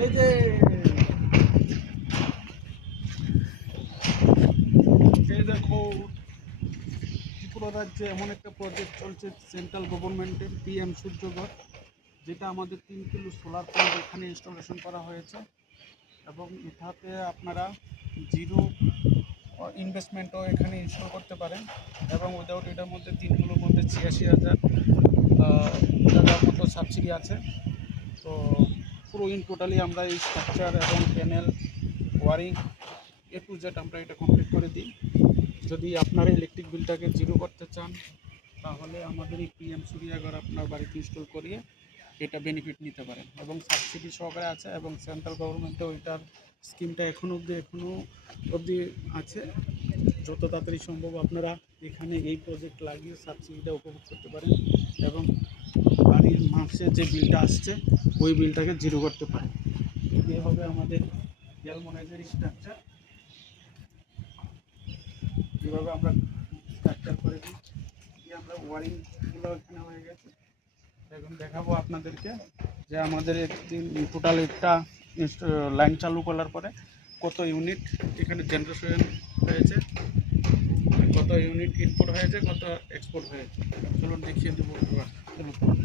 এই যে এই দেখো, ত্রিপুরা রাজ্যে এমন একটা প্রজেক্ট চলছে সেন্ট্রাল গভর্নমেন্টের পিএম সূর্যঘর, যেটা আমাদের 3 কিলো সোলার প্যানেল এখানে ইনস্টলেশন করা হয়েছে। এবং এটাতে আপনারা জিরো ইনভেস্টমেন্টও এখানে ইনস্টল করতে পারেন। এবং উইদাউট এটার মধ্যে 3 কিলোর মধ্যে 86,000 টাকার মতো সাবসিডি আছে। তো পুরো ইন টোটালি আমরা এই স্ট্রাকচার এবং panel wiring A to Z আমরা এটা কমপ্লিট করে দিই। যদি আপনারা ইলেকট্রিক বিলটাকে জিরো করতে চান, তাহলে আমাদের এই পিএম সূর্যাঘর আপনার বাড়িতে ইনস্টল করিয়ে এটা বেনিফিট নিতে পারেন। এবং সাবসিডি সহকারে আছে, এবং সেন্ট্রাল গভর্নমেন্টে ওইটার স্কিমটা এখনও অবধি আছে। যত তাড়াতাড়ি সম্ভব আপনারা এখানে এই প্রজেক্ট লাগিয়ে সাবসিডিটা উপভোগ করতে পারেন, এবং বাড়ির মাসে যে বিলটা আসছে ওই বিলটাকে জিরো করতে পারেন। এই হবে আমাদের গ্যালমোনাইজের স্ট্রাকচার। যেভাবে আমরা স্ট্রাকচার করে দিই, আমরা ওয়ারিংগুলো এখানে হয়ে গেছে। এখন দেখাবো আপনাদেরকে যে আমাদের একদিন টোটাল একটা লাইন চালু করার পরে কত ইউনিট এখানে জেনারেশন হয়েছে, কত ইউনিট ইনপুট হয়েছে, কত এক্সপোর্ট হয়েছে। চলুন দেখিয়ে দেবো এবার। চলুন।